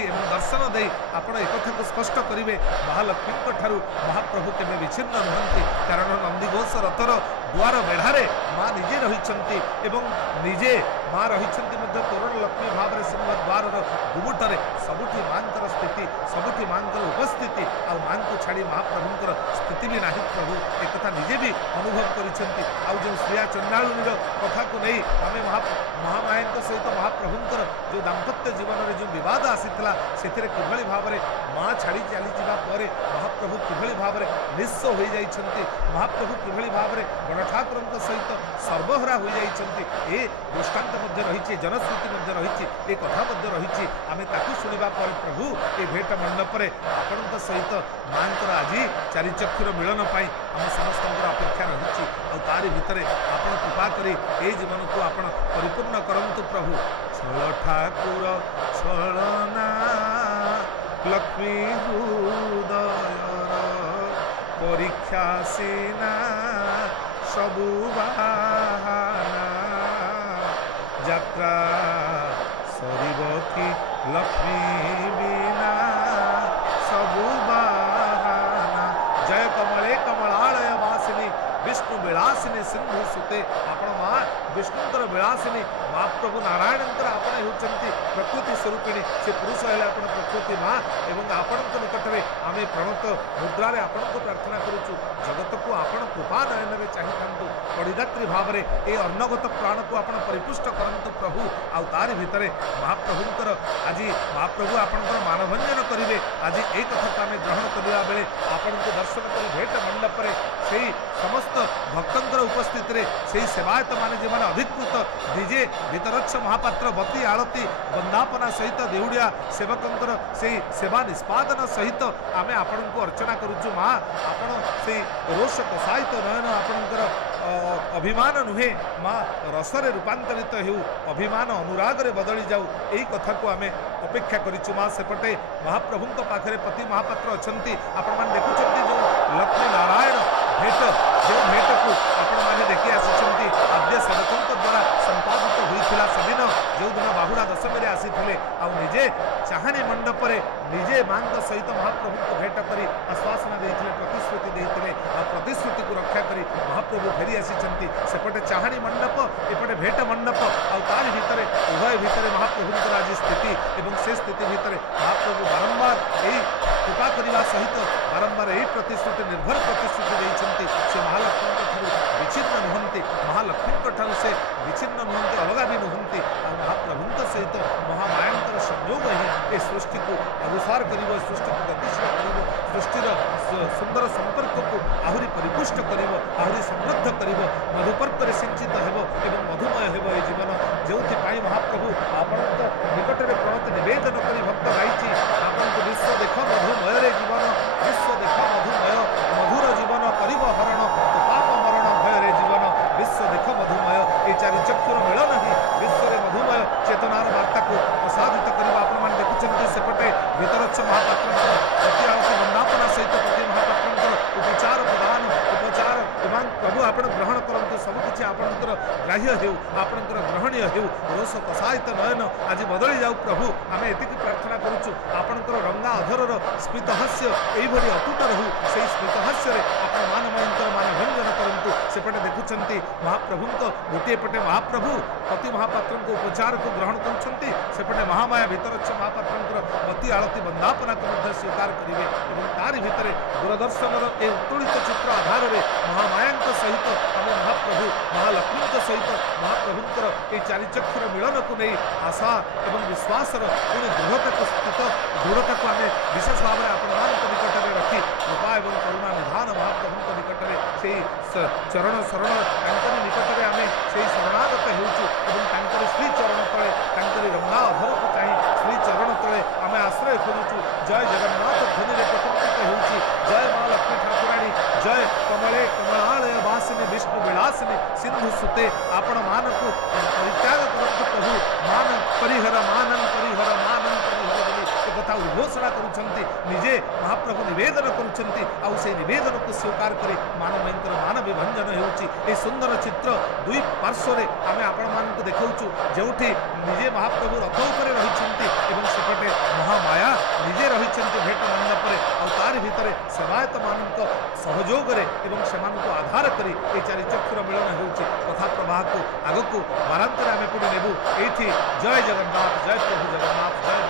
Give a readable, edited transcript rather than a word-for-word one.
दृष्टि एवं दर्शन दे आपण एक कथा को स्पष्ट करेंगे महालक्ष्मी ठारू महाप्रभु केवे विच्छिन्न नुहंती कारण नंदीघोष रथर द्वार बेढ़ारे माँ निजे रही निजे माँ रही तोरण लक्ष्मी भाव में सिंह द्वार गुमुटर सबुठी माँ स्थिति सबुठी माँ उपस्थिति आ माँ को छाड़ी महाप्रभुंर स्थिति भी ना प्रभु एक कथा निजे भी अनुभव करिसेंती आ जो श्रिया चंडालुनी कथा को नहीं आम महामाया सहित महाप्रभुंर जो दाम्पत्य जीवन में जो विवाद आसीला से किभली भाव में माँ छाड़ी चली जावा महाप्रभु किभली भाव में निस्स हो जाइछंती महाप्रभु किभली भाव में बड़ ठाकुर सहित सर्वहरा हो जाइछंती ए दृष्टांत रही जनश्रुति रही ए कथा रही आम ताकू शुणा पर प्रभु ये भेट मंडप आपण सहित माँ आज चारिचक्षुर मिलन पाई आम समस्त अपेक्षा रही तारी भितर आपण कृपा करी ए जीवन को आपण परिपूर्ण करंतु प्रभु छल ठाकुर छलना लक्ष्मी हृदयर परीक्षा सीना सबु बाहाना यात्रा सरीब की लक्ष्मी बिना सबु बाहाना जय कमले कमलालय वासिनी विष्णु विलासिनी सिंधु सुते आपण माँ विष्णुंकर विलासिनी महाप्रभु नारायणंकर आपण होती प्रकृति स्वरूपिणी से पुरुष है आपण प्रकृति माँ एवं आपण निकट में आम प्रणत मुद्रार आपण को प्रार्थना करुचु जगत को आपण कृपा नयन चाहिए कड़ीदात्री भाव में ये अन्नगत प्राण को आपण परिपुष्ट करंतु प्रभु आउ तारि भितर महाप्रभुंकर आज महाप्रभु आपणकर मानभंजन करेंगे आज एक कथा को आम ग्रहण करने बेले आपण को दर्शन कर भेट मंडप से समस्त भक्तर उपस्थिति से सेवायत मान जो मैंने अधिकृत डीजे भीतरच्छ महापात्र बती आलती वंदापना सहित देउड़िया सेवकंर से सेवा निष्पादन सहित आम आपण को अर्चना करुचु माँ आपण से रोष कषायित नयन आपणकर अभिमान नुहे माँ रसरे रूपांतरित हो अभिमान अनुराग रे बदली जाऊ यही कथा को आम अपेक्षा करिचु माँ सेपटे महाप्रभु पाखे पति महापात्र अच्छा आपण मैंने देखुं जो लक्ष्मी नारायण भेट जो भेट को आपण मैंने देखी आसी आद्य सेवकों द्वारा संपादित होता सेदिन जो दिन बाहुड़ा दशमी आसी निजे चाहाणी मंडप निजे माँ सहित महाप्रभु को भेट कर आश्वासना देते प्रतिश्रुति देते प्रतिश्रुति को रक्षा कर महाप्रभु फेरी आसी सेपटे चाहाणी मंडप एपटे भेट मंडप आर भितर उभय भितर महाप्रभुंर आज स्थिति एवं से स्थिति भितर महाप्रभु बारंबार यही कृपा करने सहित बारंबार यही प्रतिश्रुति निर्भर प्रतिश्रुति देते से महालक्ष्मी ठार विच्छिन्न नुहंती महालक्ष्मी ठार से विच्छिन्न नुहंती अलगा भी नुहंती और महाप्रभु सहित महामायांतर संयोग ही ये सृष्टि को अनुसार कर सृष्टि को गतिशील कर सृष्टिर सुंदर संपर्क को आहरी परिपुष्ट कर आहरी समृद्ध कर मधुपर्क सिंचित हो मधुमय हो ये जीवन जो महाप्रभु आपण निकट में प्रणत निवेदन कर भक्त गाई आपण विश्व देख मधुमय जीवन विश्व देख मधुमय मधुर जीवन कर हरण पाप मरण भय जीवन विश्व देख मधुमय ये चारिचक्षुर मिलन ही विश्व मधुमय चेतनार वार्ता को प्रसादित करने आप देखुं सेपटे भीतरच्छ महापात्र अति आरती वंदापना सहित पति महापात्र उपचार प्रदान उपचार प्रभु आप ग्रहण करते सबकि आपणकर ग्राह्य हो आपणकर ग्रहणीय हो रोष कषायित नयन आज बदली जाऊ प्रभु आम एति प्रार्थना करुचु आपणकर रंगा अधरर स्मितहास्य यही अतुट रहू से स्मितहास्य आप मानमयंकर मानभंजन करंतु सेपटे देखुंट महाप्रभु गोटे पटे महाप्रभु पति महापात्र उपचार को ग्रहण करुँच सेपटे महामाया भीतरच्छ महापात्र पति आलती वंदापना को स्वीकार करेंगे और तारी भितर दूरदर्शन ए उत्तोलित चित्र आधार में महामाया सहित आम महाप्रभु महालक्ष्मी सहित महाप्रभुंर ये चारिचक्षुर मिलन को नहीं आशा एवं विश्वास पुणी दृढ़ता को स्थित दृढ़ता को आम विशेष भाव में आपण निकट में रखी कृपा एवं करुणा निधान महाप्रभु निकट में से चरण शरण निकट में आम से शरणागत हो श्री चरण तले रंगा अधर को चाहे श्री चरण तले आम आश्रय खोजुचु जय जगन्नाथ ध्वनि प्रकम्पित हो जय माँ लक्ष्मी ठाकुराणी जय कमले कमलालय वासिनी विष्णु विलासिनी सिंधु सुते आपण मान को परित्याग करंतु प्रभु मान परिहर मानन परिहर बोली एक कथा उद्घोषणा करुछंती निजे महाप्रभु निवेदन करुछंती आउ से निवेदन को स्वीकार करी मानवयंकर मानवी भंजन हेउची ए सुंदर चित्र दुई पार्श्व रे आमे आपण मानकु देखाउछु जेउठी निजे महाप्रभु रथ उपरे रहिछंती एवं सेपटे महामाया निजे रहिछंती भेट मंडप रे आ तार भितरे सेवायत मानक सहयोग रे एवं सेमानकु आधार करी ए चारि चक्षुर मिलन हेउची कथा प्रवाह को आगकु वारांतर आमे पुणी नेबु एठी जय जगन्नाथ जय प्रभु जगन्नाथ जय